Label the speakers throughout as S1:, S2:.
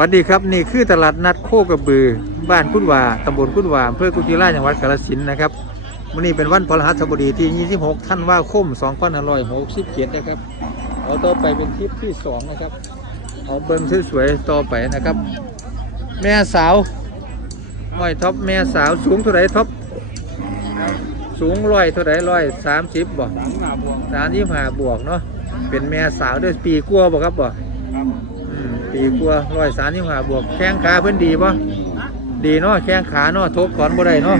S1: วัสดีครับนี่คือตลาดนัดโคกระบือ บ้านคุดวาตำบลคุดวาอำเภอกุชิราจังหวัดกาฬสินธุ์นะครับวันนี้เป็นวันพฤหัสบดีที่ 26 ท่านว่าคม2567นะครับเอาต่อไปเป็นคลิปที่ 2 นะครับ เอาเบิ้งสวยๆต่อไปนะครับ แม่สาวห้อยท็อปแม่สาวสูงเท่าไหรท็อปสูงร้อยเท่าไหรร้อยสามสิบบ่
S2: สามหนาบวง
S1: สามยี่ห้าบวกเนาะเป็นแม่สาวด้วยปีกลัวบ่ครับบ่ ปีกลัวร้อยสามยี่ห้าบวกแข้งขาเพิ่นดีป่ะดีเนาะแข้งขาเนาะทบถอนบ่ได้เนาะ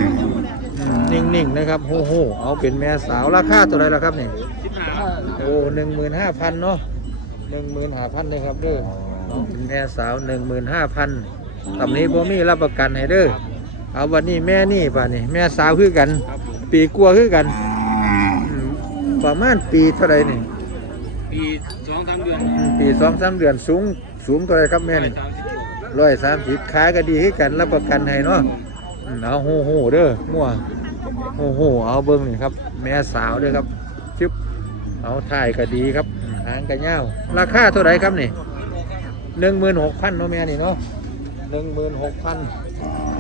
S1: อืมนิ่งๆนะครับโอ้โหเอาเป็นแม่สาวราคาตัวไหรล่ะครับนี่
S2: สิบห้า
S1: โอ้หนึ่งหมื่นห้าพันเนาะหนึ่งหมื่นห้าพันเลยครับเด้อเอาเป็นแม่สาวหนึ่งหมื่นห้าพันตำนี้บ่มีรับประกันให้เด้อเอาวันนี้แม่นี่ป่ะนี่แม่สาวคือกัน
S2: ครับผม
S1: ปีกลัวคือกันอืมประมาณปีเท่าไหรนี่
S2: ปีสองสามเดือน
S1: อืมปีสองสามเดือนสูง สูงเท่าไรครับแม่นี่ร้อยสามสิบขายก็ดีให้กันรับประกันให้เนาะเอาโหโหเด้อมั่วโหโหเอาเบิ้งนี่ครับ แม่สาวด้อครับชึบเอาถ่ายก็ดีครับอืมหางก็เงาราคาเท่าไหรครับนี่หนึ่งหมื่นหกพันเนาะแม่นี่เนาะหนึ่งหมื่นหกพัน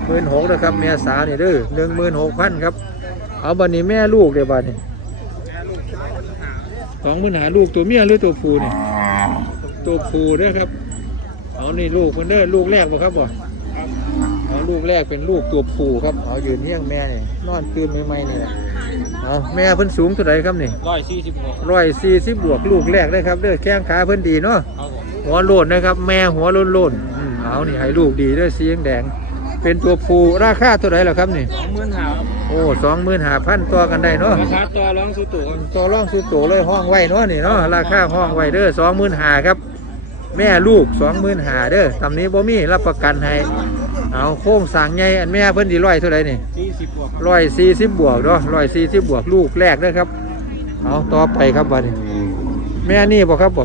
S1: หมื่นหกนะครับแม่สาวนี่เด้อหนึ่งหมื่นหกพันครับ เอาบันนี้แม่ลูกเดี๋ยวบันนี้
S2: สองห
S1: มื่นหาลูกตัวเมียหรือตัวผู้นี่ตัวผู้เด้อครับ เอานี่ลูกมันเด้อลูกแรกบ่ครับบ่
S2: ครับ
S1: เอาลูกแรกเป็นลูกตัวผู้ครับเอายืนเฮี้ยงแม่นี่นอนตื่นใหม่ๆนี่แหละเอาแม่เพิ่นสูงเท่าไหร่ครับนี่
S2: ร้อยสี่สิบหก
S1: ร้อยสี่สิบบวกลูกแรกเลยครับเด้อแข้งขาเพิ่นดีเนาะ
S2: ครับผม
S1: หัวโลนนะครับ แม่หัวโลนโลนๆอืมเอานี่ให้ลูกดีเด้วยสีแดงๆเป็นตัวผู้ราคาเท่าไหร่ล่ะครับนี่
S2: สองหมื่นหา
S1: โอ้สองหมื่นห้าพันตัวกันได้เนาะ
S2: ราคาตัวร้องสุดตัวครับ
S1: ตัวร่องสุดโตเลยห้องไว้เนาะนี่เนาะราคาห้องไว้เด้อสองหมื่นห้าครับ แม่ลูกสองหมื่นห้าเด้อตำนี้บ่มีรับประกันให้ เอาโค้งสั่งใหญ่อันแม่เพิ่นดีร้อยเท่าไหร่นี่
S2: สี่สิบกว่าครับ
S1: ร้อยสี่สิบบวกเนาะร้อยสี่สิบบวกลูกแรกเด้อครับ เอาต่อไปครับบัดนี้แม่นี่บ่ครับบ่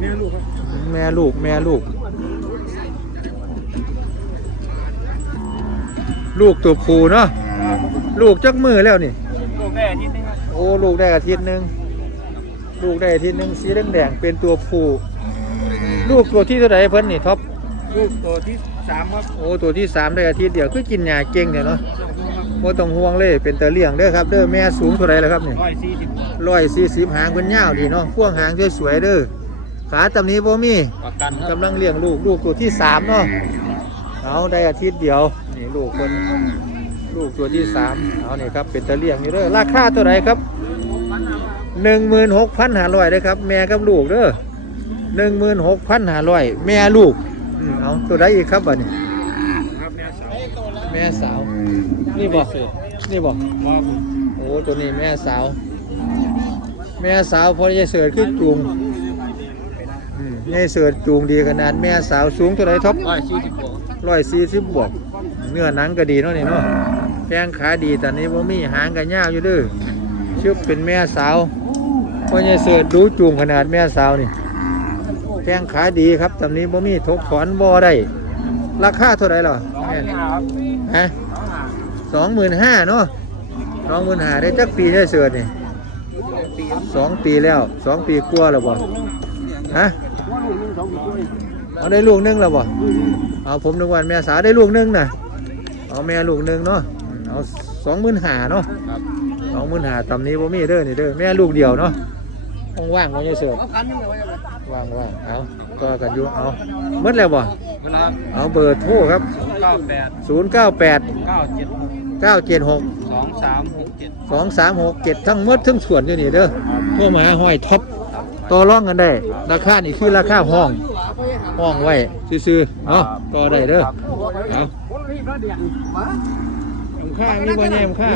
S2: แม่ลูกครับ
S1: แม่ลูกแม่ลูก ลูกตัวผู้เนาะลูกจักมือแล้วนี่
S2: ลูกแม่นิดนึงครับ
S1: โอ้ลูกได้อาทิตย์หนึ่งลูกได้อาทิตย์หนึ่งสีแดงๆเป็นตัวผู้ ลูกตัวที่เท่าไหร่เพิ่นนี่ท็อป
S2: ลูกตัวที่สามครับ
S1: โอ้ตัวที่สามได้อาทิตย์เดียวคือกินหญ้าเก่งเดี๋ยวเนาะโ่ต้องห่วงเลยเป็นตะเลี่ยงเด้อครับเด้อแม่สูงเท่าไหร่แล้วครับนี่
S2: ร้อยสี่สิบ
S1: ร้อยสี่สิบหางเพิ่นยาวดีเนาะพ่วงหางสวยๆเด้อขาตำนี้บ่มี
S2: ประกันครับ
S1: กำลังเลี้ยงลูกลูกตัวที่สามเนาะเอาได้อาทิตย์เดียวนี่ลูกคนลูกตัวที่สามเอานี่ครับเป็นตะเลี่ยงนี่เด้อราคาเท่าไหร่ครับหนึ่งหมื่นหกพันห้าร้อยเลยครับ แม่กับลูกเด้อ หนึ่งหมื่นหกพันห้าร้อยแม่ลูกอืมเอาตัวใดอีกครับบัดนี้
S2: ครับแม่สาว
S1: แม่สาว นี่บอกนี่บอก
S2: ครับผม
S1: โอ้ตัวนี้แม่สาว แม่สาวพอจะเสิร์ชขึ้นจูงอืมยายเสิร์ชจูงดีขนาดแม่สาวสูงเท่าไรท็อป
S2: ร้อยสี่สิบกว่า
S1: ร้อยสี่สิบบวก เนื้อหนังก็ดีเนาะนี่เนาะแข้งขาดีแต่นี้ว่ามีหางกันยาวอยู่เด้อชื่อเป็นแม่สาวพอจะเสิร์ชดูจูงขนาดแม่สาวนี่ แข้งขาดีครับตำนี้บ่มีทกถอนบ่ได้ราคาเท่าไหร่หรอ
S2: สองหาครับ
S1: ฮะ
S2: สองหา
S1: สองหมื่นห้าเนาะสองหมื่นห้าได้จักปีได้เสือนี่
S2: ปี
S1: สองปีแล้วสองปีกลัวาแล้วบ่ฮะ
S2: ว่าลูกนึงสองปี
S1: เอาได้ลูกหนึงแล้วบ่เอาผมนึกว่าแม่สาวได้ลูกหนึงน่ะเอาแม่ลูกหนึงเนาะอืมเอาสองหมื่นห้าเนาะ
S2: ครับ
S1: สองหมื่นห้าตำนี้บ่มีเด้อนี่เด้อแม่ลูกเดียวเนาะว่างๆบ่ยังเสือ
S2: เอาคันนึงเลยว่าจะ
S1: ว่างว่างๆเอาก็กันอยู่เอาหมดแล้วบ่
S2: เวลา
S1: เอาเบอร์โทรครับ
S2: เก้าแปด
S1: 098
S2: เก้าเจ็ดหก
S1: 976
S2: สองสามหกเจ็ด
S1: สองสามหกเจ็ดทั้งหมดทั้งส่วนอยู่นี่เด้อโทรมาหาห้อยท็อปต่อรองกันได้ ราคานี่คือราคาห้อง ห้องไว้ซื้อๆเอาก็ได้เด้อเอาผมค่ามีบ่แย่มค่า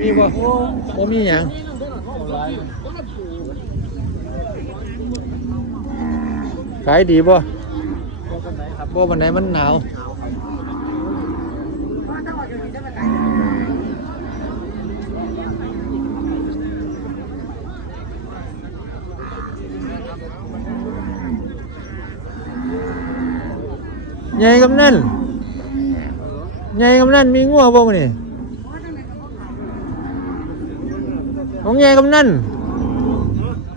S1: มีบ่โอ้มีหยัง ขายดีบ่บ่วันไหนมันหนาวใหญ่กำนั่นใหญ่กำนั่นมีงัวบ่มื้อนี่ของใหญ่กำนั่น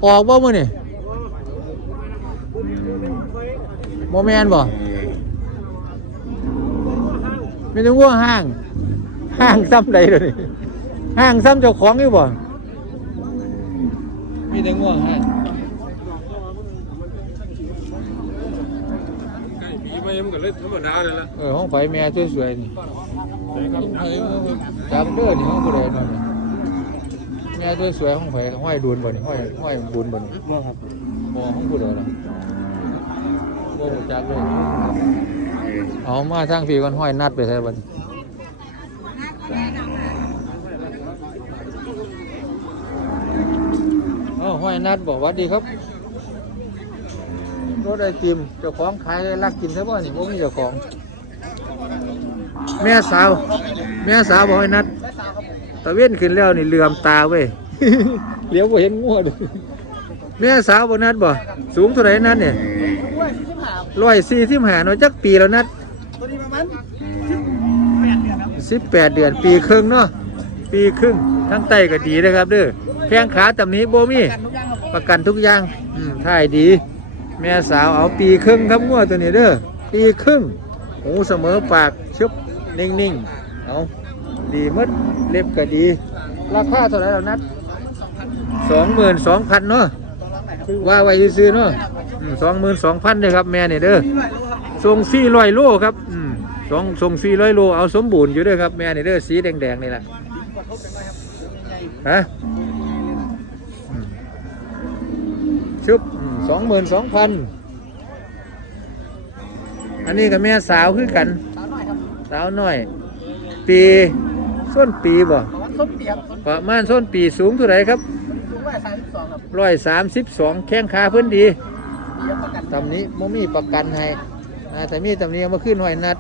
S1: ออกบ่มื้อนี่ โมแมนบ่ไม่ต้องว่าห้าง ห้างซ้ำใดเลยห้างซ้ำเจ้าของอยู่บ่มีแต่ง่วงห้าง
S3: ใกล้ปีใหม่มันก็เลยธรรมดาเลยล่ะ
S1: เออห้องไฟแม่สวยๆนี่จับเด้อนี่ห้องผู้ใดนอนนี่แม่สวยๆห้องไฟห้อยดูนบ่นี่ห้อยห้อยบุญบ่นี่
S2: บ่ครับ
S1: บ่ห้องผู้ใดล่ะ บ่รู้จักเลยเอามาทางพี่ก่อนห้อยนัดไปใส่บัดโอ้ห้อยนัดบอกวัดดีครับรถไอติมเจ้าของขายรักกินใช่ป่ะนี่บ่มีเจ้าของ แม่สาว แม่สาวบอกให้นัดตะเว้นขึ้นแล้วนี่เลื่อมตาเว้ยเลี้ยวบ่เห็นงัวเด้อแม่สาวบ่นัดบ่สูงเท่าไหร่นัดเนี่ย ร้อยสี่สิบห้าเนาะจักปีแล้วนัด
S2: ตัวนี้ประมาณ18เดือนครับ
S1: สิบแปดเดือนปีครึ่งเนาะปีครึ่งทั้งไตก็ดีนะครับเด้อแข้งขาตำนี้โบมี
S2: กันทุกอย่างครับ
S1: ประกันทุกอย่างอืมท่ายดี แม่สาวเอาปีครึ่งครับงัวตัวนี้เด้อปีครึ่งหูเสมอปากชึบนิ่งๆเอาดีหมดเล็บก็ดี ราคาเท่าไหร่แล้วนัดสองหมื่นสองพันเนาะว่าไว้ซื้อๆเนาะ สองหมื่นสองพันเลยครับแม่เนี่ยเด้อส่งสี่ร้อยโลครับอืมสองส่งสี่ร้อยโลเอาสมบูรณ์อยู่เด้วยครับแม่เนี่ยเด้อสีแดงๆนี่แหละฮะอืมชุบสองหมื่นสองพันอันนี้กับแม่สาวคือกัน
S2: สาวน้อยครับ
S1: สาวน้อยปีส้นปีบ่
S2: ประมาณส้นเปียกส้น
S1: ประมาณส้นปีสูงเท่าไหร่ครับ
S2: สูงร้อยสามสิบสองครับ
S1: ร้อยสามสิบสองแข้งขาเพิ่นดี
S2: ปีรับประกัน
S1: ตำนี้มมีประกันให้อ่าแต่มีตำนี้เอามาขึ้นหอยนัด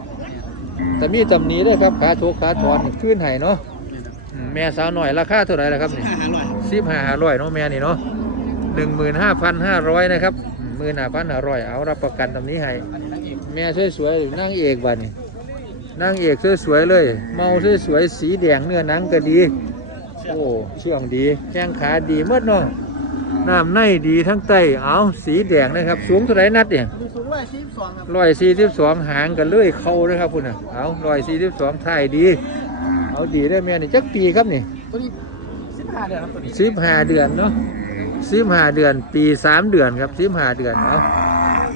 S1: แต่มีตำนี้ด้วยครับขาโถกขาถอนนี่ขึ้นให้เนาะอืมแม่สาวหน่อยราคาเท่าไหร่ล่ะครับนี่
S2: ห้าร้อย
S1: สิบห้าห้าร้อยเนาะแม่นี่เนาะหนึ่งหมื่นห้าพันห้าร้อยนะครับหมื่นห้าพันห้าร้อยเอารับประกันตำนี้ให้
S2: อันนี้นักเอก
S1: แม่สวยๆนั่งเอกบัดนี่นั่งเอกสวยๆเลย เมาสวยๆสีแดงเนื้อหนังก็ดี โอ้เชื่องดีแข้งขาดีหมดเนาะ น้ำในดีทั้งไตเอาสีแดงนะครับ สูงเท่าไหรนัดเนี่ย
S2: สูงร้อยสี่สิบสองครับ
S1: ร้อยสี่สิบสองหางกันเลยเข้าเลยครับคุณน่ะเอาร้อยสี่สิบสองถ่ายดี เอาดีได้แม่นี่จักปีครับนี่
S2: ตัวนี้สิบห้าเดือนครับตัวนี้
S1: สิบห้าเดือนเนาะสิบห้าเดือน ปีสามเดือนครับสิบห้าเดือนเอา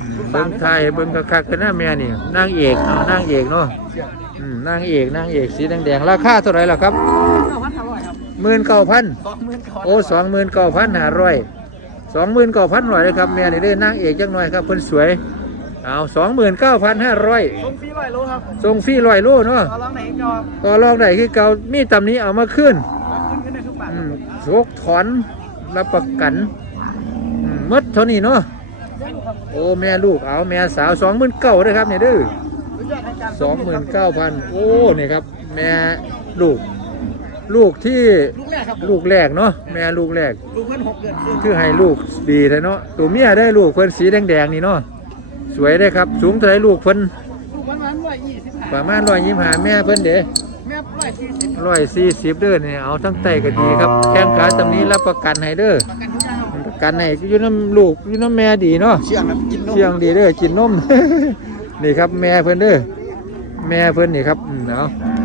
S1: อืมเบิ้งไทยเบิ้งคักๆกันนะแม่นี่นางเอกเอานางเอกเนาะอืมนางเอกนางเอกสีแดงๆราคาเท่าไหรล่ะครับ
S2: เก้าพัน ห้าร้อยครับ
S1: หมื่นเก้าพัน
S2: สองหมื่นเก้า
S1: โอ้สองหมื่นเก้าพันห้าร้อยสองหมื่นเก้าพันร้อยเลยครับแม่นี่ได้นางเอกจังหน่อยครับเพิ่นสวยเอาสองหมื่นเก้าพันห้าร้อย
S2: ส่งฟรีร้อยโลครับ
S1: ส่งฟรีร้อยโลเนาะ
S2: ต่อรองไหนจอ
S1: ต่อรองได้คือเก่ามีตำนี้เอามาขึ้น
S2: ขึ้นขึ้นได้ทุกบาท
S1: อืมโชกถอนรับประกันอืมหมดเท่านี้เนาะโอ้แม่ลูกเอาแม่สาวสองหมื่นเก้าเลยครับเนี่ยเด้อ
S2: รู้จักทางการ
S1: สองหมื่นเก้าพันโอ้นี่ครับ แม่ลูก ลูกที่
S2: ลูกแรกครับ
S1: ลูกแรกเนาะแม่ลูกแรก
S2: ลูกเพื่อนหกเดือนครึ่ง
S1: คือให้ลูกดีแท้เนาะตัวเมียได้ลูกเพิ่นสีแดงๆนี่เนาะสวยได้ครับ สูงเท่าไหรลูกเพิ่น
S2: ลูกประมาณร้อยยี่สิบห้า
S1: ประมาณร้อยยี่ห้าแม่เพิ่นเด้
S2: แม่ร้อยสี่สิบ
S1: ร้อยสี่สิบเด้อเนี่ยเอาทั้งไตก็ดีครับแข้งขาตำนี้รับประกันให้เด้อ
S2: ประกันทุกอย่างครับ
S1: ประกันให้อยู่น้ำลูกอยู่น้ำแม่ดีเนาะ
S2: เชื่องครับกินนม
S1: เชียงดีเด้อกินนม นี่ครับแม่เพิ่นเด้อแม่เพิ่นนี่ครับอืมเอาแส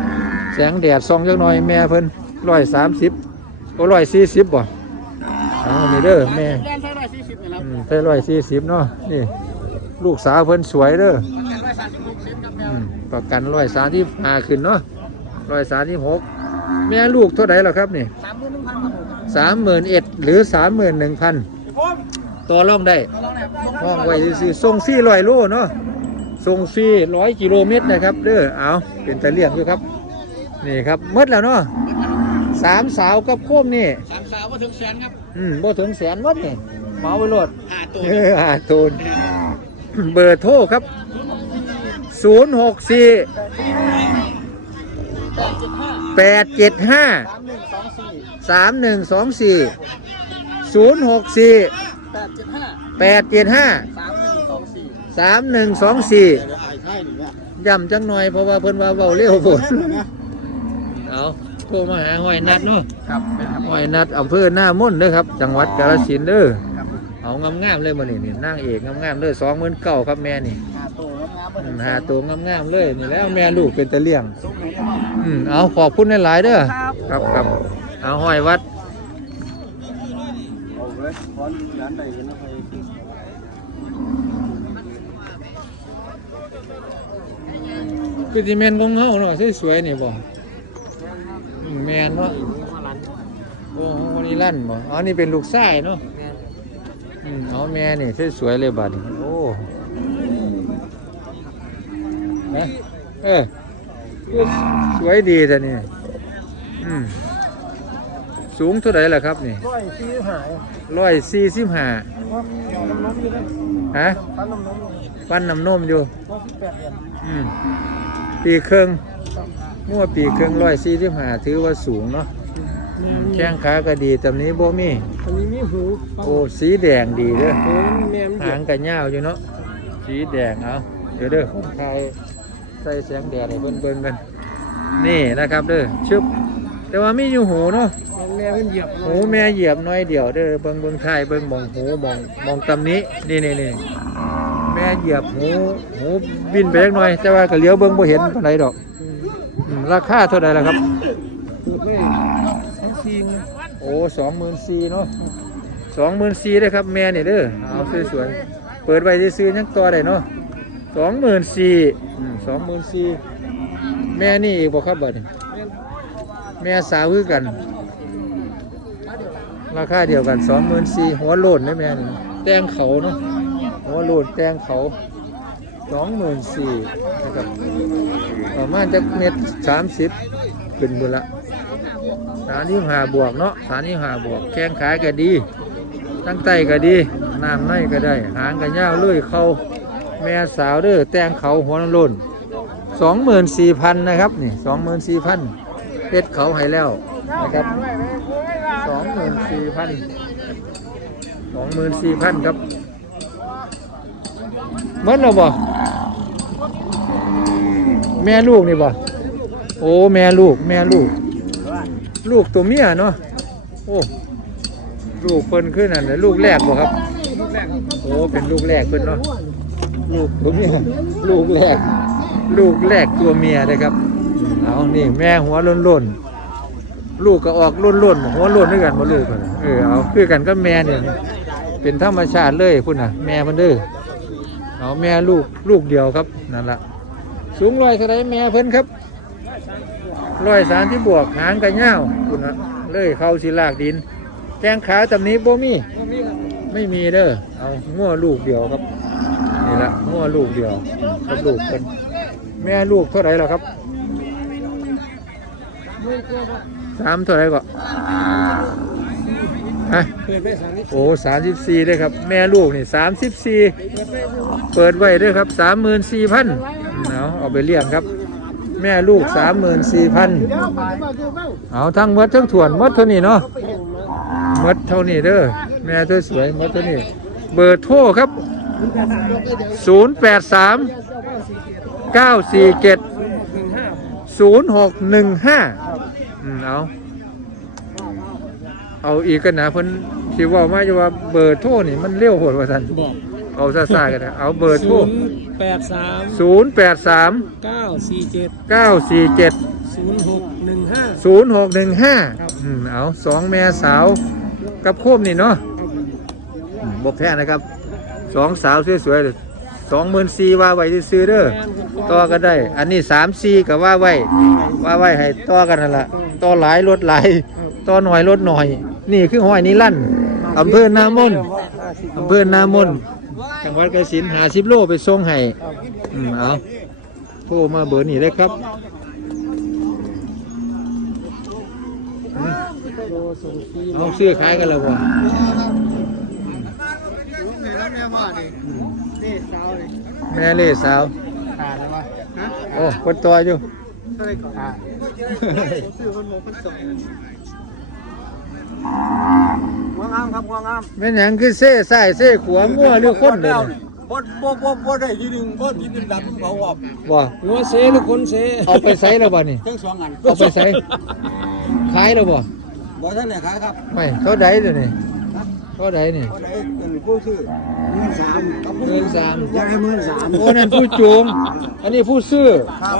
S1: งแดดส่องจักหน่อยแม่เพิ่นร้อยสามสิบโอ้ร้อยสี่สิบบ่เอานี่เด้อแม่
S2: แดนใช้ร้อยสี่สิบนะครับ
S1: อืมใส่ร้อยสี่สิบเนาะนี่ลูกสาวเพิ่นสวยเด้อ
S2: ประกันร้อยสามสิบหกเซนครับแมว
S1: อืมประกันร้อยสามที่หาขึ้นเนาะร้อยสามที่หกแม่ลูกเท่าไหร่ล่ะครับนี่
S2: สามหมื่นหนึ่งพันครับผม
S1: สามหมื่นเอ็ดหรือสามหมื่นหนึ่งพัน
S2: ผม
S1: ต่อรองได้
S2: เอาลองหน่อยครับ
S1: ห้องไว้ซื้อๆส่งฟรีร้อยโลเนาะส่งฟรีร้อยกิโลเมตรนะครับเด้อเอาเป็นตะเลียงอยู่ครับ นี่ครับหมดแล้วเนาะสามสาวกับโคมนี่
S2: สามสาวว่าถึงแสนครับ
S1: อืมบ่ถึงแสนหมดนี่เหมาไปโลด
S2: ห้าตัว
S1: เอออาตูนเบอร์โทรครับศูนย์หกสี่
S2: แปดเจ็ดห้า
S1: แปดเจ็ดห้า
S2: สามหนึ่งสองสี่
S1: สามหนึ่งสองสี่ศูนย์หกสี่
S2: แปดเจ็ดห้า
S1: แปดเจ็ดห้า
S2: สามหนึ่งสองสี่
S1: สามหนึ่งสองสี่
S2: เดี๋ยวไอ้ไข่หนึ่งอะ
S1: ย่ำจังหน่อยเพราะว่าเพิ่นว่าเบาเร็วฝน เอาโทรมาหาห้อยนัดเนาะ
S2: ครับเป็นครับ
S1: ห้อยนัดอำเภอหน้ามุ่นเด้อครับ จังหวัดกาฬสินธุ์เด้อ
S2: ครับ
S1: เอางามๆเลยมานี่นี่นั่งเอกงามๆเลยสองหมื่นเก้าครับแม่นี่
S2: หาตัวงามๆบ่
S1: อื
S2: ถึ
S1: ม
S2: ง
S1: หาตัวงามๆเลยนี่แล้วแม่ลูกเป็นตะเลี่ยง
S2: สุกไหนได้บ้าง
S1: อืมเอาขอบคุณหลายๆเด้อ
S2: ครับ
S1: ครับครับเอาห้อยวัด
S2: เอาเว้ยพอนร้านใดกันนะไป
S1: คือสิแม่นของเฮาเนาะสวยๆนี่บ่อืม แม่นเนาะโอ้คนนี้ลั่นบ่อ๋อนี่เป็นลูกชายเนาะอืมเอาแม่นี่สวยๆเลยบัดนี้โอ้นะเออคือสวยดีแต่นี่อืมสูงเท่าไหร่ล่ะครับนี่
S2: ร้อยสี่หาย
S1: ร้อยสี่สิบห้า
S2: ว่าเกี่ยวน้ำนมอยู่เลย
S1: ฮะ
S2: ปั้นน้ำนมอยู่
S1: ปั้นน้ำนมอยู่
S2: ร้อยสิบแปดเดือน
S1: อืมปีครึ่ง มั่วปีครึ่งร้อยสี่สิบห้าถือว่าสูงเนาะอืมแข้งขาก็ดีแต่นี้โบมี
S2: อันนี้มีหู
S1: โอ้สีแดงดีเด้อ
S2: โอ้แม่ม
S1: หางก็ยาวอยู่เนาะสีแดงเอาเดี๋ยวเด้อผมถ่ายใส่แสงแดดให้เบิ่งเบิ่งๆกันนี่นะครับเด้อชึบแต่ว่ามีอยู่หูเนาะ
S2: แม่เป็นเหยียบ
S1: หูแม่เหยียบน้อยเดียวเด้อเบิ่งเบิ่งท้ายเบิ่งมองหูมองมองตำนี้นี่นี่นี่แม่เหยียบหูหูบินไปเล็กน้อย แต่ว่าก็เลี้ยวเบิ่งบ่เห็นปานใดดอกอืม ราคาเท่าใดล่ะครับ
S2: ถูกเลยทั้งซีง
S1: โอ้สองหมื่นสี่เนาะสองหมื่นสี่เลยครับแม่นี่เด้อเอาสวยๆเปิดไว้ซื้อๆยังต่อได้เนาะสองหมื่นสี่สองหมื่นสี่แม่นี่อีกบ่ครับเบิดนี่แม่สาวคือกัน ราคาเดียวกันสองหมื่นสี่หัวโลนได้แม่นี่แตงเขาเนาะหัวโลนแตงเขา สองหมื่นสี่นะครับประมาณจะเม็ดสามสิบขึ้นบุละสารที่หาบวกเนาะสารที่หาบวกแข้งขายก็ดี ตั้งไตก็ดีน้ำในก็ได้ หางก็ยาวเลื่อยเขาแม่สาวเด้อแตงเขาหัวโล้นสองหมื่นสี่พันนะครับนี่สองหมื่นสี่พันเฮ็ดเขาให้แล้วนะครับสองหมื่นสี่พันสองหมื่นสี่พันครับ เมื่อเราบ่แม่ลูกนี่บ่โอ้แม่ลูก แม่ลูก ลูกตัวเมียเนาะโอ้ลูกเพิ่นขึ้นนั่นน่ะลูกแรกบ่ครับโอ้เป็นลูกแรกเพิ่นเนาะลูกตัวเมียลูกแรก ลูกแรกตัวเมียนะครับเอานี่แม่หัวล้นล้นลูกก็ออกล้นล้นหัวล้นด้วยกันบ่ลูกเออเอาคือกันก็แม่เนี่ยเป็นธรรมชาติเลยพุ่นน่ะ แม่มันเด้อ เอาแม่ลูกลูกเดียวครับนั่นละสูงร้อยเท่าไรแม่เพิ่นครับร้อยสามที่บวกหางกระเง่าคุณนะเลยเข้าสิลากดินแกงขาตำนี้บ่มีไม่มีเด้อเอาง้อลูกเดียวครับนี่ละง้อลูกเดียวกับลูกเป็นแม่ลูกเท่าไหร่แล้วครับสามเท่าไหร่ก็ ฮะ
S2: เปิดไปสามนิด
S1: โอ้สามสิบสี่ได้ครับ แม่ลูกนี่สามสิบสี่เปิดไว้ด้วยครับสามหมื่นสี่พันเอาเอาไปเลี้ยงครับ แม่ลูกสามหมื่นสี่พัน
S2: เอา
S1: ทั้งมดทั้งถ่วนมดเท่านี้เนาะมดเท่านี้เด้อแม่สวยมดเท่านี้ เบอร์โทรครับ0 8 3 9 4 7 0 6 1 5อืมเอา เอาอีกกันนะเพิ่นคิดว่ามาจะว่าเบอร์โทรนี่มันเร็วโหดว่าท่าน
S2: บอก
S1: เอาซาๆกันนะเอาเบอร์โทร
S2: แปดสาม
S1: 0 8 3
S2: เก้าสี่เจ็ด
S1: 9 4 7
S2: ศูนย์หกหนึ่งห้า
S1: ศูนย์หกหนึ่งห้าอืมเอาสองแม่สาวกับโคมนี่เนาะอืมบกแพ้นะครับสองสาวสวยๆเลยสองหมื่นสี่ว่าไว้ซื้อๆเด้อต่อก็ได้ อันนี้สามสี่ก็ว่าไว้ว่าไว้ให้ต่อกันนั่นละต่อหลายลดหลายต่อหน่อยลดหน่อย นี่คือห้อยนิลั่นอำเภอนามนอำเภอนามนจังหวัดกสินหาสิบโลไปส่งให้อืมเอาโทรมาเบอร์นี้เลยครับเอาซื้อขายกันแล้วบ่
S2: ไหนแล้วแม่ว่าดินี่สาวดิ
S1: แม่เล่สาว
S2: ขาดเลยวะฮะ
S1: โอ้คนตัวอยู่
S2: หกคนสองงวงามครับงวงาม
S1: แม่นหยังคือเซ่ใส่เซ่ขวางัวหรือคนเด้อ
S2: บ่บ่บ่บ่ได้ทีหนึ่งบ่ทีเป็นดับเขาออก
S1: บ่
S2: หัวเสหรือคนเส
S1: เอาไปใส่แล้วบ่นี่
S2: ทั้งสองอัน
S1: เอาไปใส่ขายแล้วบ่
S2: บ่ท่านไหนขายครับ
S1: ไม่เขาได้เดี๋ยวนี้
S2: เข
S1: ก็ได้นี่
S2: ก็ได้เป็นผู้ซื้อเงินสามกับผู้
S1: เงินสาม
S2: อยากให้เงินสาม
S1: โอ้นั่นผู้จูงอันนี้ผู้ซื้อ
S2: ครับ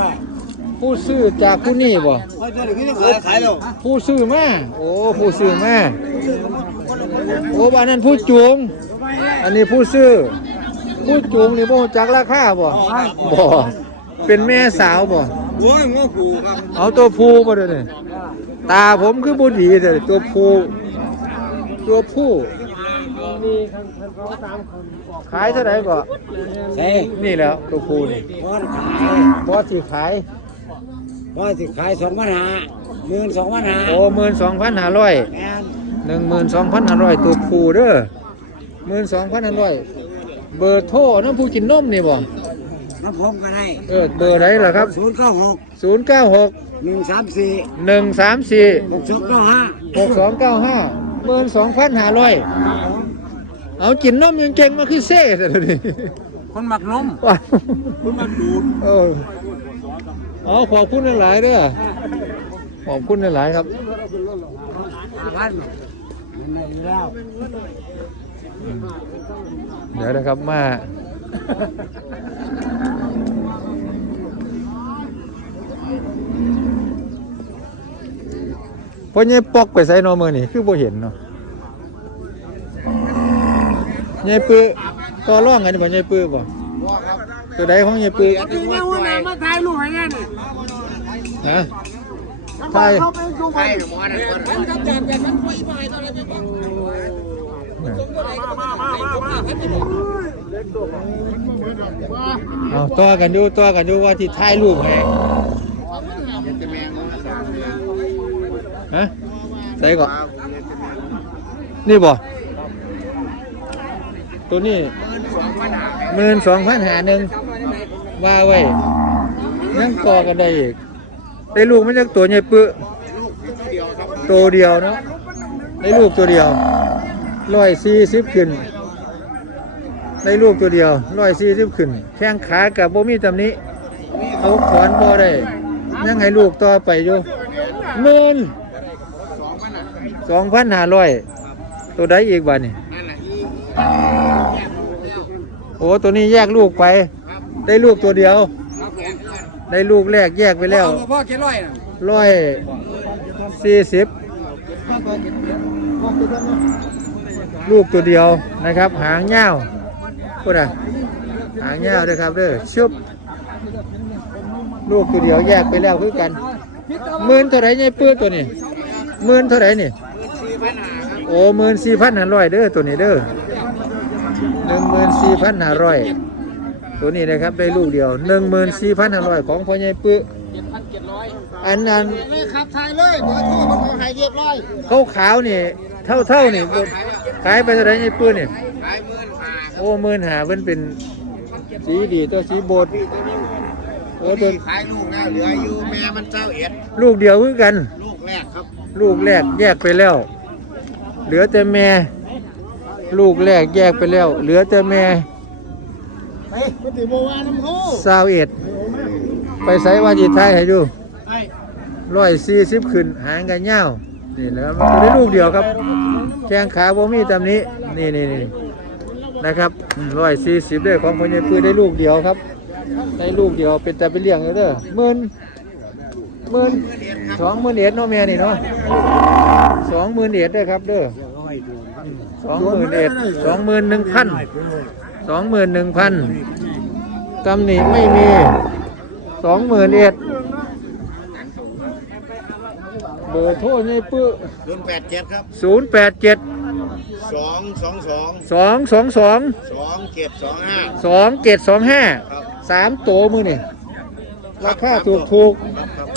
S1: ผู้ซื้อจากผู้นี่บ่
S2: พอตัวนี้ขายขายแล้ว
S1: ผู้ซื้อมาโอ้ผู้ซื้อมาโอ้บ้านนั้นผู้จูง อันนี้ผู้ซื้อ ผู้จูงนี่บ่รู้จักราคาบ่บ่เป็นแม่สาวบ่
S2: โอ้ยงอผูครับ
S1: เอาตัวผู้บ่เด้อนี่ตาผมคือบ่ดีเด้อตัวผู้ตัวผู้ขายเท่าไหร่ก็
S2: ใช่
S1: นี่แหล้วตัวผู้นี่
S2: พอขาย
S1: บ่สิขาย
S2: พอสิขายสองพันห้าหมื่นสองพันห้า
S1: โอ้12,500
S2: แม่น
S1: หนึ่งหมื่นสองพันห้าร้อยตัวผูเด้อหมื่นสองพันห้าร้อยเบอร์โทรน้ำผู้กินนมนี่บ่
S2: น้ำผมก็ได้
S1: เออเบอร์ไหนล่ะครับ
S2: ศูนย์เก้าหก
S1: ศูนย์เก้าหก
S2: หนึ่งสามสี่
S1: หนึ่งสามสี่
S2: หกสองเก้าห้า
S1: หกสองเก้าห้าหมื่นสองพันห้าร้อยเอากินนมยังเก่งมาคือเซ่แต่เดี๋ยวนี้
S2: คนมักนม
S1: ว้าว
S2: คนมักดูด
S1: เออ เอาขอบคุณหลายๆเด้อขอบคุณหลายๆครับ
S2: ห้าพันมันได้อยู่แล้ว
S1: เดี๋ยวนะครับมาพอเนี่ยปอกไปใส่นอมือนี่คือบ่เห็นเนาะเนี่ยปื้อต่อร่องกันบ่เนี่ยปื้อบ่ ตัวใดของเนี่ยปื้อ
S2: นี่แม่หัวหน้ามาถ่ายรูปให้แน่นี่
S1: ฮะใช่
S2: เขาไปดูไปหมอนั่นคนกับแดดแดดมันไฟไปตอนนี้
S1: เอาต่อกันดูต่อกันดูว่าที่ถ่ายรูปให้ฮะใส่ก่อนนี่บ่ตัวนี้หมื่นสองพันหาหนึ่ง ว่าไว้ยังต่อกันได้อีกได้ลูกมันจะตัวใหญ่ปื้อตัวเดียวเนาะได้ลูกตัวเดียวร้อยสี่สิบขึ้นได้ลูกตัวเดียวร้อยสี่สิบขึ้น แข้งขากับโบมีตำนี้เขาขอนบ่ได้ยังให้ลูกต่อไปอยู่หมื่นสองพันห้าร้อยตัวใดอีกบ้านี่โอ้ตัวนี้แยกลูกไป ได้ลูกตัวเดียวได้ลูกแรกแยกไปแล้ว
S2: พ่อเจ็ดร้อยนะ
S1: ร้อยสี่สิบลูกตัวเดียวนะครับ หางเงาวพูดอะหางเงาวด้วยครับเด้อชุบลูกตัวเดียวแยกไปแล้วคือกันหมื่นเท่าไหร่เนี่ยปื้อตัวนี้หมื่นเท่าไหร่นี่โอ้หมื่นสี่พันห้าร้อยเด้อตัวนี้เด้อหนึ่งหมื่นสี่พันห้าร้อย ตัวนี้นะครับได้ลูกเดียวหนึ่งหมื่นสี่พันห้าร้อยของพ่อใหญ่ปื้ออันนั้น
S2: เลยครับถ่ายเลยเบอร์โทรมันขอให้เรียบร้อย
S1: ขาวขาวๆนี่เท่าเท่าๆนี่บ่ขายไปเท่าไหรไอ้ปื้นนี่
S2: ขายหมื่นห้า
S1: โอ้หมื่นหาเพิ่นเป็นสีดีตัวสีโบดโอ้ตัว
S2: ขายลูกแล้วเหลืออยู่แม่มันเจ้าเอ็ด
S1: ลูกเดียวคือกัน
S2: ลูกแรกครับ
S1: ลูกแรกแยกไปแล้ว เหลือแต่แม่ ลูกแรกแยกไปแล้ว เหลือแต่แม่
S2: ไปปฏิโมวาน้ำโค
S1: สาวเอ็ดไปใส่ว่าจีไทยให้ดู
S2: ไอ้
S1: ร้อยสี่สิบขึ้นหางกันยาวนี่แหละครับมันก็ได้ลูกเดียวครับ แข้งขาบ่มีตำนี้ นี่นี่นี่นะครับร้อยสี่สิบได้ของพญาปืนได้ลูกเดียวครับ ได้ลูกเดียวเป็นแต่ไปเลี้ยงเลยเด้อหมื่นหมื่นสองหมื่นเอ็ดเนาะแม่นี่เนาะสองหมื่นเอ็ดได้อครับเด้อสองหมื่นเอ็ดสองหมื่นหนึ่งพัน สองหมื่นหนึ่งพันตำหนิไม่มีสองหมื่นเอ็ดเบอร์โทรนี่ปื้อ
S2: ศูนย์แปดเจ็ดครับ
S1: ศูนย์แปดเจ็ด
S2: สองสองสอง
S1: สองสองสอง
S2: สองเจ็ดสองห้า
S1: สองเจ็ดสองห้า
S2: ครับ
S1: สามโตมือนี่ราคาถูกถูก
S2: ครับครับ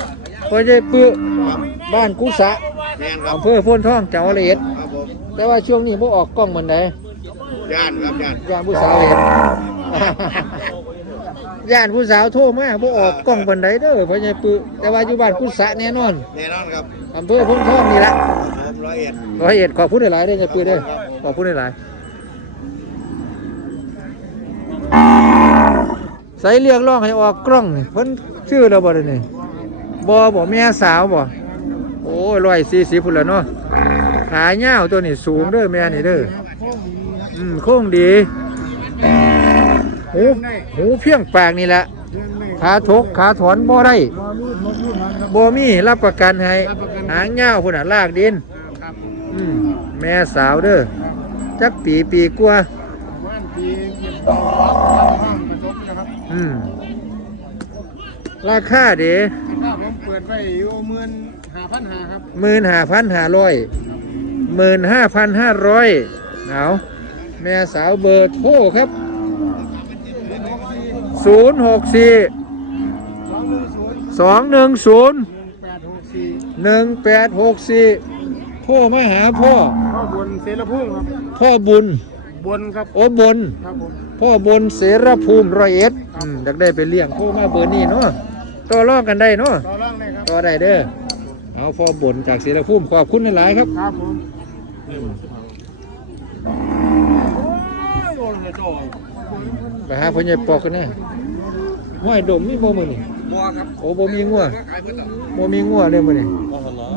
S1: พอจะปื้อ
S2: ครับ
S1: บ้านกุสะ
S2: แม่นครับ
S1: อำเภอโพ้นท่องจังหวัดระยอง
S2: ครับผม
S1: แต่ว่าช่วงนี้พวออกกล้องเหมือนใด
S2: ย่านครับย่าน
S1: ย่านผู้สาวเห็น ย่านผู้สาวโทรมาพวออกกล้องเหมือนใดเด้อพอจะปื้อแต่ว่าอยู่บ้านกุสะแน่นอน
S2: แน่นอนครับ
S1: อำเภอโพ้นท่องนี่ละ
S2: ผมร้อยเอ็ด
S1: ร้อยเอ็ดขอบคุณหลายๆเด้อจะปื้อเด้อขอบคุณหลายๆใส่เรียกร้องให้ออกกล้องนี่เพิ่นชื่อเราบ่ได้นี่บ่บ่แม่สาวบ่โอ้ร้อยสี่สิบพุ่นละเนาะขาเงาวตัวนี้สูงเด้อแม่นี่เด้อ อืมโค้งดีหูหูเพียงปากนี่แหละ
S2: เดือนไม่
S1: ขาทกขาถอนบ่ได้
S2: รอรูดรอรูดมันครับ
S1: บ่มีรับประกันให้
S2: รับประกัน
S1: หางเงาวพุ่นน่ะลากดิน
S2: ครับ
S1: อืมแม่สาวเด้อจักปีปีกว่า
S2: ว่านปีเก็บดอกรับห้างผสมนะครับ
S1: อืมราคาเด้
S2: ถ้าผมเปิดไว้อยู่หมื่นห้าพันห้าครับ
S1: หมื่นห้าพันห้าร้อยหมื่นห้าพันห้าร้อยเอา แม่สาวเบอร์โทรครับศูนย์หกสี่
S2: สองหนึ่งศูนย์
S1: สองหนึ่งศูนย์
S2: แปดหกสี่
S1: หนึ่งแปดหกสี่พ่อมาหาพ่อ
S2: ข้อบนเสรภูมิครับ
S1: พ่อบุญ
S2: บนครับ
S1: โอบน
S2: ครับผม
S1: พ่อบนเสรภูมิร้อยเอ็ดอืมอยากได้ไปเลี้ยงพ่อมาเบอร์นี้เนาะต่อรองกันได้เนาะ
S2: ต่อร่างเลยครับ
S1: ต่อได้เด้อเอาพ่อบนจากเสรภูมิขอบคุณหลายๆครับ
S2: ครับผม
S1: ไปหาพ่อใหญ่ปอกกันแน่ห้อยดมมีบ่มื้อนี่
S3: บัวครับ
S1: โอ้บ่มีงัว
S3: ขายเพื่อนเหรอ
S1: บ่มีงัวเลยมื้อนี่
S3: บัวเหรอ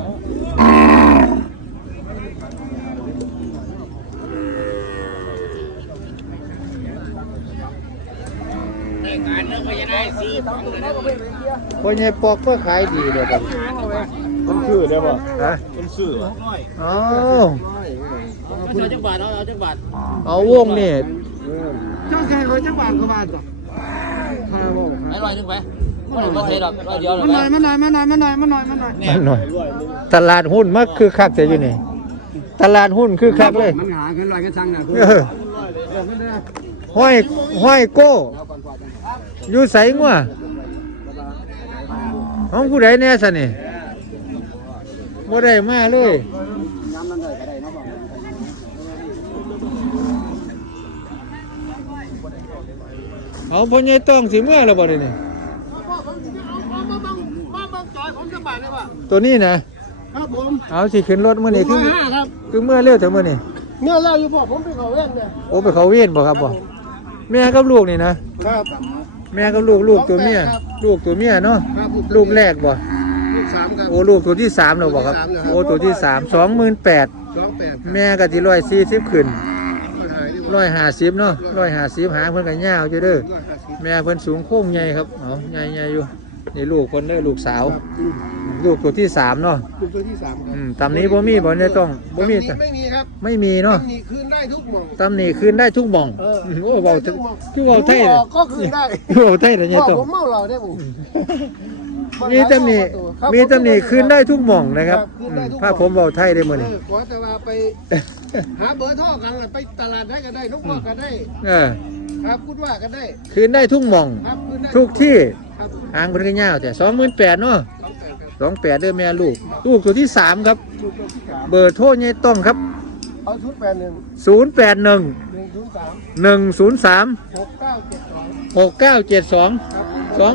S1: พ่อใหญ่ปอกก็ขายดีเด้อครับ
S3: มันชื่อได้ป่ะ
S1: ฮะ
S3: มันชื่อ
S1: อ๋อ
S4: คุณเอาจักบาทเอาเอาจักบาท
S1: เอาวงนี่
S2: เจ้าแค่ร้อยจังหวัดกว่าบาทจ้ะคาร์บอน
S4: ไอ้ร้อยหนึงไปมันบ่เทดอกร้อยเดียวหรอ
S2: มันหน่อยมันหน่อยมันหน่อยมันหน่อยมันหน่อยมันหน่อย
S1: มันหน่อย ตลาดหุ้นมันคือคักแต่อยู่นี่ ตลาดหุ้นคือคักเลย
S2: มันหาเงินลอยกันช่างนะคุณ
S1: เออห้อยห้อยโก้อยู่ใสงัวห้องผู้ใดแน่สนี่บ่ได้มาเลย เอาพ่อใหญ่ต้องสิเมื่อแล้วบ่ได้นี่
S2: มาบังมาบังจอยผมจะบาทเลยว่ะ
S1: ตัวนี้นะครับ
S2: ผม
S1: เอาสิขึ้นรถมื้อนี้คือ
S2: ห้าครับ
S1: คือเมื่อเร็วแต่มื้อนี้
S2: เมื่อเราอยู่พ่อผมไปเขาเล่นเนี่ย
S1: โอ้ไปเขาเวียนบ่ครับบ่แม่กับลูกนี่นะครับแม่กับลูกลูกตัวเมีย
S2: ครับ
S1: ลูกตัวเมียเนาะ
S2: ครับผม
S1: ลูกแรกบ่
S2: ลูกสามครับ
S1: โอ้ลูกตัวที่สามแล้วบ่ครับ
S2: ตัวที่สามแล้วครับ
S1: โอ้ตัวที่สามสองหมื่นแปด
S2: สองแปด
S1: แม่ก็ที่ร้อยสี่สิบขึ้น ร้อยห้าสิบเนาะร้อยห้าสิบหางเพิ่นก็ยาวอยู่เด้อ
S2: ร้อยห้าสิบ
S1: แม่เพิ่นสูงโค้งใหญ่ครับเอาใหญ่ใหญ่อยู่นี่ลูกเพิ่นเด้อลูกสาว
S2: ครับอืม
S1: ลูกตัวที่สามเนาะ
S2: ลูกตัวที่สามครับ
S1: อืมตำนี้บ่มีบ่เนี่ยต้องบ่มี
S2: ตำหนิไม่มีครับ
S1: ไม่มีเนาะ
S2: ตำหนิคืนได้ทุกหม่อง
S1: ตำหนี้คืนได้ทุกหม่อง
S2: เออ
S1: โอ้เว้า
S2: ได้ทุกหม่อง
S1: คือเว้าไทย
S2: ห
S1: เลย
S2: อก็คืนได้
S1: คือเว้าไทยเลยเนี่ย
S2: พ่อ
S1: ต้อง
S2: ผมเมาเหล้าได้ผม
S1: มีตำหนิ
S2: ครับ
S1: มีตำหนิคืนได้ทุกหม่องนะครับ
S2: คืนได้ทุกหม่อง
S1: ถ้าผมเว้าไทยได้มื้อ
S2: เอ
S1: นี้
S2: อขอแต่ว่าไปหาเบอร์โทรกันล่ะไปตลาดได้ก็ได้ทุกหม่องก็ได้
S1: เออ
S2: ครับพูดว่าก็ได้
S1: คืนได้ทุกหม่อง
S2: ครับคืนได้
S1: ทุกที่
S2: ครับ
S1: หางเพิ่นก็ยาวแต่28,000เนาะ
S2: สองแปดครับ
S1: 28เด้อแม่ลูก ลูกตัวที่สามครับ
S2: ลูกตัวที่สาม
S1: เบอร์โทรใหญ่ต้องครับ
S2: เอาชุดแปดหนึ่ง
S1: 081
S2: หนึ่งศูนย์สาม
S1: 103
S2: หกเก้าเจ็ดสอง
S1: 6972
S2: ครับ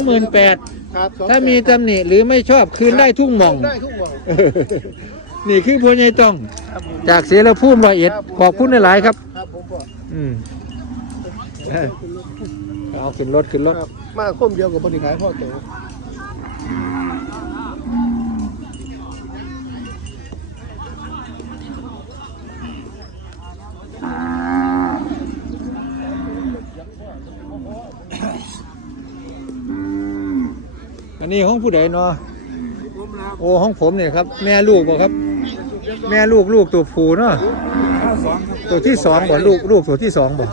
S1: 28,000
S2: ครับสอง
S1: ถ้ามีตำหนิหรือไม่ชอบคืนได้ทุกหม่อง
S2: ได้ทุกหม่อง
S1: นี่คือพวกใหญ่ต้อง
S2: ครับผม
S1: จากเสรภูมิร้อยเอ็ดขอบคุณหลายๆครับ
S2: ครับผมบอก
S1: อืมเออเอาขึ้นรถขึ้นรถ
S2: ครับมาคมเดียวกับบริขายพ่อโต
S1: อันนี้ห้องผู้ใดเนาะโอ้ห้องผมเนี่ยครับ แม่ลูกบ่ครับ แม่ลูกลูกตัวผู้เนาะตัวที่สองบ่ลูกลูกตัวที่สองบ่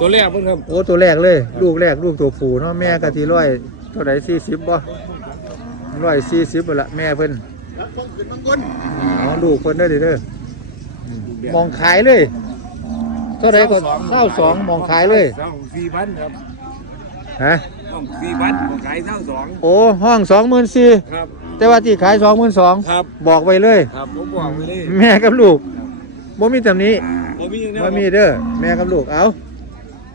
S3: ตัวแรกเพิ่นครับ
S1: โอ้ตัวแรกเลย ลูกแรกลูกตัวผู้เนาะแม่กะทิร้อยเท่าไหร่สี่สิบบ่ร้อยสี่สิบละแม่เพิ่นเอาลูกเพิ่นได้อเด้อเด้อมองขายเลยเท่าไหร่ก็เท่าสองมองขายเลย
S3: เท่าสี่พันครับ
S1: ฮะ
S3: ต้องสี่พันขายเท่าสอง
S1: โอ้ห้องสองหมื่นสี่
S3: ครับ
S1: แต่ว่าที่ขายสองหมื่นสอง
S3: ครับ
S1: บอกไปเลย
S3: ครับผมบอกไปเลย
S1: แม่กับลูกบ่มีตำหนี้
S3: ผมมีอย่างเนี้ย
S1: บ่มีเด้อแม่กับลูกเอา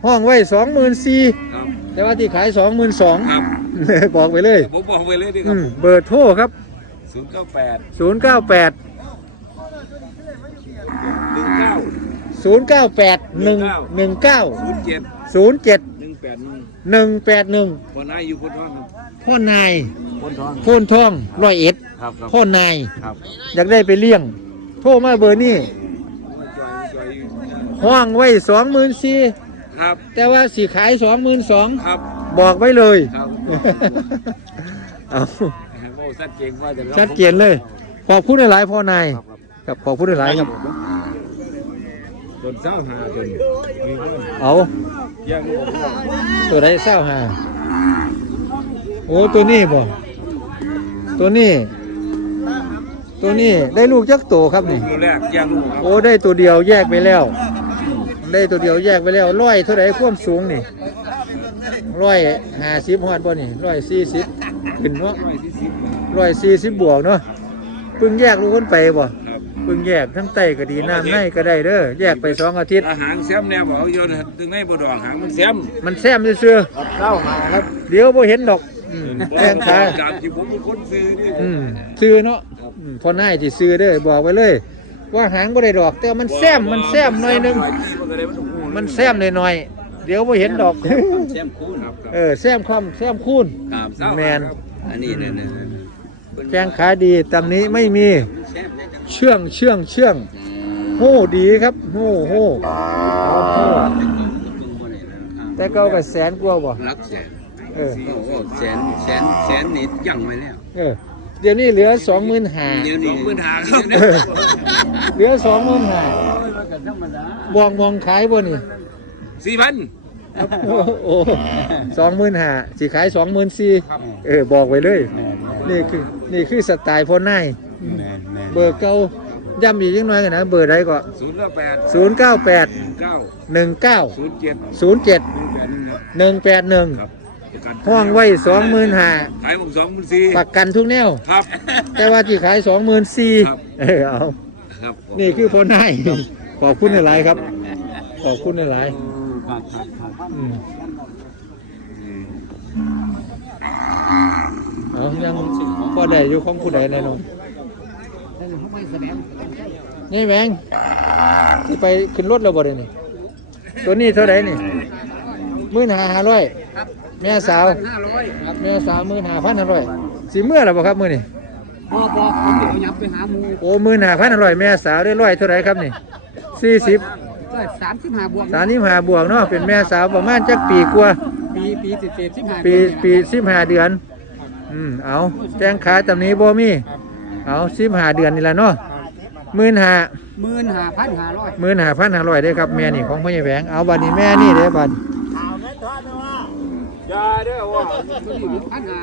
S1: ห้องไว้สองหมื่นสี่
S3: ครับ
S1: แต่ว่าที่ขายสองหมื่นสอง
S3: ครับ
S1: บอกไปเลย
S3: ผมบอกไปเลยดิค
S1: อื
S3: รับ
S1: มเบอร์โทรครับ
S3: ศูนย์เก้าแปด
S1: ศูนย์เก้าแปด
S3: หนึ่งเก้า
S1: ศูนย์เก้าแปดหนึ่งหนึ่งเก้า
S3: ศูนย์เจ็ด
S1: ศูนย์เจ็ด
S3: หนึ่งแปดหนึ่ง
S1: หนึ่งแปดหนึ่ง
S3: คนนายอยู่คนท้องครับ
S1: พ่อนาย
S3: คนท้อง
S1: โพนทองร้อยเอ็ด
S3: ครับครับ
S1: พ่อนาย
S3: ครับ
S1: อยากได้ไปเลี้ยง โทรมาเบอร์นี้
S3: จอยจอย
S1: ห้องไว้สองหมื่นสี่
S3: ครับ
S1: แต่ว่าสีขายสองหมื่นสอง
S3: ครับ
S1: บอกไว้เลย
S3: ครับ
S1: เอา
S3: โอ้ชัดเจนว่าจะ
S1: ชัดเจนเลย ขอบคุณหลายๆพ่อนายครับขอบคุณหลายๆครับ
S3: จนเศร้าหาจนมีเงิน
S1: เอา
S3: ยังบ่พอ
S1: ตัวใดเศร้าหาโอ้ตัวนี้บ่ตัวนี้ ตัวนี้ได้ลูกจักโตครับนี่
S3: ดูแรกยังบ่ครับ
S1: โอ้ได้ตัวเดียวแยกไปแล้ว ได้ตัวเดียวแยกไปแล้วร้อยเท่าไหร่ความสูงนี่ร้อยห้าสิบฮอดบ่นี่ร้อยสี่สิบขึ้นเนาะ
S3: ร้อยสี่สิบ
S1: ร้อยสี่สิบบวกเนาะเพิ่งแยกลูกคนไปบ่
S3: ครับ
S1: เพิ่งแยกทั้งไตก็ดีน้ำในก็ได้เด้อแยกไปสองอาทิตย์
S3: อาหารแซมแนวบอกเอาโยนถึงในบ่ดอกหางมันแซม
S1: มันแซมซื่อ
S3: เศร้าหาครับ
S1: ๆเดี๋ยวบ่เห็นดอกอืมแข้งขา
S3: จากที่ผมเป็นคนซื้อนี่
S1: อืมซื้อเนาะอืมพอนายที่ซื้อเด้อบอกไว้เลย ว่าหางบ่ได้ดอก แต่ว่ามันแซมมันแซมหน่อยหนึงมันแซมหน่อยๆเดี๋ยวบ่เห็นดอก
S3: แซมคูณครับ
S1: เออแซมคอมแซมคูณ
S3: ครับเศร้า
S1: แมน
S3: อันนี้เนี่ยเนี่ย
S1: แข้งขาดีตำนี้ไม่มี เชื่องเชื่องเชื่องโหดีครับโหโหเอาโหแต่เก่าก็แสนกว่าบ่
S3: รักแสน
S1: เออ
S3: โอ้โหแสนแสนแสนนี่ยังไว้แล้ว
S1: เออเดี๋ยวนี้เหลือสองหมื่นห้า
S3: เดี๋ยวนี้สองหมื่นหาครับ
S1: เหลือสองหมื่นห้าบองมองขายบ่นี่
S3: สี่พัน
S1: โอ้สองหมื่นห้าสิขายสองหมื่นสี่เออบอกไว้เลย นี่คือนี่คือสไตล์พ่อนาย เบอร์เก่าย้ำอีกยังน้อยกันนะ เบอร์ใดก็
S3: ศูนย์เก้าแปด
S1: ศูนย์เก้าแปด
S3: เก้า
S1: หนึ่งเก้า
S3: ศูนย์เจ็ด
S1: ศูนย์เจ็ด
S3: หนึ่งแปดหนึ่ง
S1: หนึ่งแปดหนึ่ง
S3: ครับประกัน
S1: ห้องไว้สองหมื่นห้า
S3: ขายผมสองหมื่นสี่
S1: ประกันทุกแนว
S3: ครับ
S1: แต่ว่าที่ขายสองหมื่นสี่
S3: ครับ
S1: เออเอา
S3: ครับ
S1: นี่คือพ่อนายขอบคุณหลายๆครับ ขอบคุณหลาย
S3: ครับครับครับ
S1: ๆอืมเอายังพ่อใดอยู่ของผู้ใดแน่นอน นี่แมงที่ไปขึ้นรถเราบ่ได้นี่ตัวนี้เท่าไหร่นี่มื่นหาห้าร้อยแม่สาว
S2: ห้าร้อย
S1: แม่สาวมื่นหาพันห้าร้อยสีเมื่อหรอบ่ครับมื่อนี่
S2: พอบอกผมเดี๋ยวยับไปหาหมู
S1: โอ้มื่นหาพันห้าร้อยแม่สาวได้ร้อยเท่าไหร่ครับนี่สี่สิบ
S2: ก็สามสิบห้าบวก
S1: สามสิบห้าบวกเนาะเป็นแม่สาวประมาณจักปีกว่า
S2: ปีปีสิบเจ็ดสิบห้า
S1: ปีปีสิบห้าเดือนอืมเอาแจ้งขาตำนี้บ่มี เอาสิบห้าเดือนนี่แหละเนาะมื่นหา
S2: หมื่นห้าพันห้าร้อย
S1: มื่นหาพันห้าร้อยได้อครับแม่นี่ของพ่อใหญ่แหวงเอาบัดนี้แม่นี่เด้อบัด
S3: ยาเด้อว่า
S2: ตัวนี้หกพันห้า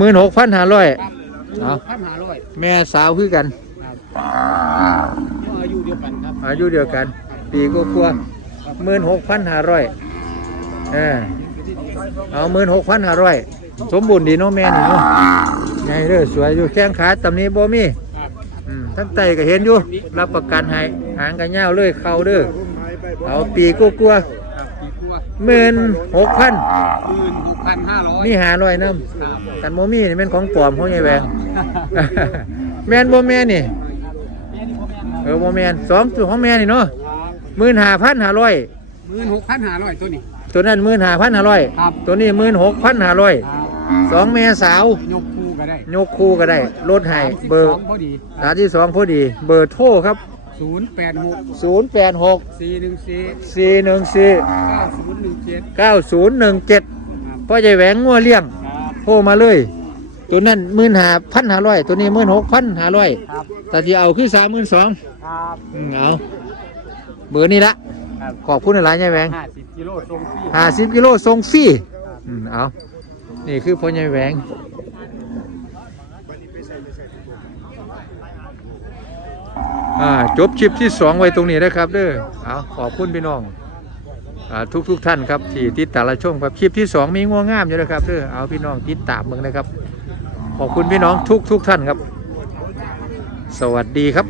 S1: มื่นหกพันห้าร้อย
S2: ครับ
S1: เอา
S2: หกพันห้าร้อย
S1: แม่สาวคือกัน
S2: ครับอายุเดียวกันครับ
S1: อายุเดียวกัน ปีก็กลัวมื่นหกพันห้าร้อยเออเอามื่นหกพันห้าร้อย สมบูรณ์ดีเนาะแม่นี่เนาะไงเด้อสวยอยู่แข้งขาตำนี้บ่มี
S2: ครับ
S1: อืมทั้งไตก็เห็นอยู่รับประกันให้หางกันยาวเลยเข้าเด้อเอาปีกกลัว
S2: ครับปีกว่า
S1: หมื่นหกพัน
S2: หมื่นหกพันห้าร้อย
S1: มีหาร้อยน้
S2: ครับำ
S1: กันโมมีนี่เป็นของปลอมของยายแหวงแมนบ่แมนนี่เออบ่แมนสองตัวของแมนนี่เนาะหมื่นห้าพันห้าร้อย
S2: หมื่นหกพันห้าร้อยตัวนี้
S1: ตัวนั้นหมื่นห้าพันห้าร้อย
S2: ครับ
S1: ตัวนี้หมื่นหกพันห้าร้อย
S2: ครับ
S1: สองแม่สาว
S2: ยกคู่ก็ได้
S1: ยกคู่ก็ได้ลดให้เบอร์
S2: พอดี
S1: สาที่สองพอดี เบอร์โทรครับ
S2: ศูนย์แปดหก
S1: ศูนย์แปดหก
S2: สี่หนึ่งสี่
S1: สี่หนึ่งสี่
S2: เก้าศูนย์หนึ่งเจ็ด
S1: เก้าศูนย์หนึ่งเจ็ด
S2: ครับ
S1: พ่อใหญ่แหวงงัวเลี้ยง
S2: ครับ
S1: โทรมาเลย ตัวนั้นหมื่นห้าพันห้าร้อยตัวนี้หมื่นหกพันห้าร้อย
S2: ครับ
S1: แต่ที่เอาคือสามหมื่นสอง
S2: ครับ
S1: เอาเบอร์นี้ละ
S2: ครับ
S1: ขอบคุณหลายๆยายแหวง
S2: ห้าสิบกิโลตรงที่
S1: ห้าสิบกิโลส่งฟรีอืมเอา นี่คือพ่อใหญ่แหวงจบคลิปที่สองไว้ตรงนี้นะครับเด้อเอาขอบคุณพี่น้องอทุกทุกท่านครับที่ติดตามรับชมครับคลิปที่สองมีงัวงงามอยู่นะครับเด้อเอาพี่น้องติดตามมึงนะครับ ขอบคุณพี่น้องทุกทุกท่านครับ สวัสดีครับ